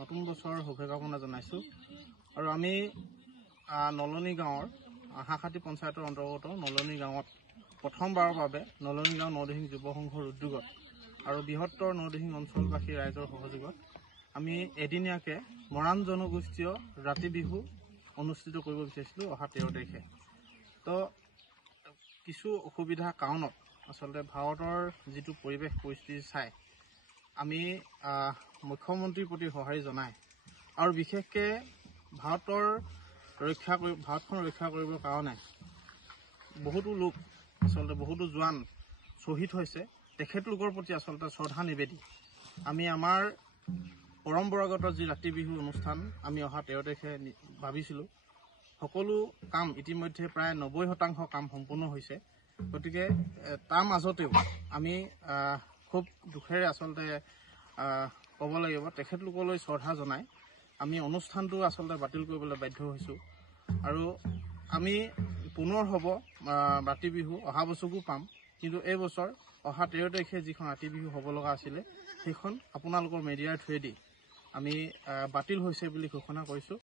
নতুন বছৰৰ শুভকামনা জনাইছোঁ। আৰু আমি নলনী গাঁৱৰ হাঁহাখাতি পঞ্চায়তৰ অন্তৰ্গত নলনী গাঁৱত প্ৰথমবাৰৰ বাবে নলনী গাঁও নদিহিং যুৱ সংঘৰ উদ্যোগত আৰু বৃহত্তৰ নদিহিং অঞ্চলবাসী ৰাইজৰ সহযোগত আমি এদিনীয়াকৈ মৰাণ জনগোষ্ঠীয় ৰাতি বিহু অনুষ্ঠিত কৰিব বিচাৰিছিলোঁ অহা 13 তাৰিখে। তো কিছু অসুবিধাৰ কাৰণত আচলতে ভাৰতৰ যিটো পৰিস্থিতি চাই আমি মুখ্যমন্ত্ৰীৰ প্ৰতি সঁহাৰি জনাই আৰু বিশেষকৈ ভাৰতখন ৰক্ষা কৰিবৰ কাৰণে বহুতো লোক আচলতে বহুতো জোৱান শ্বহীদ হৈছে, তেখেতলোকৰ প্ৰতি আচলতে শ্ৰদ্ধা নিবেদি আমি আমাৰ পৰম্পৰাগত যি ৰাতি বিহু অনুষ্ঠান আমি অহা 13 তাৰিখে ভাবিছিলোঁ। সকলো কাম ইতিমধ্যে প্ৰায় 90% কাম সম্পূৰ্ণ হৈছে। গতিকে তাৰ মাজতেও আমি খুব দুখেৰে আচলতে ক'ব লাগিব তেখেতলোকলৈ শ্ৰদ্ধা জনাই আমি অনুষ্ঠানটো আচলতে বাতিল কৰিবলৈ বাধ্য হৈছোঁ। আৰু আমি পুনৰ হ'ব ৰাতি বিহু অহা বছৰকো পাম, কিন্তু এই বছৰ অহা 13 তাৰিখে যিখন ৰাতি বিহু হ'ব লগা আছিলে সেইখন আপোনালোকৰ মিডিয়াৰ থ্ৰুৱেদি আমি বাতিল হৈছে বুলি ঘোষণা কৰিছোঁ।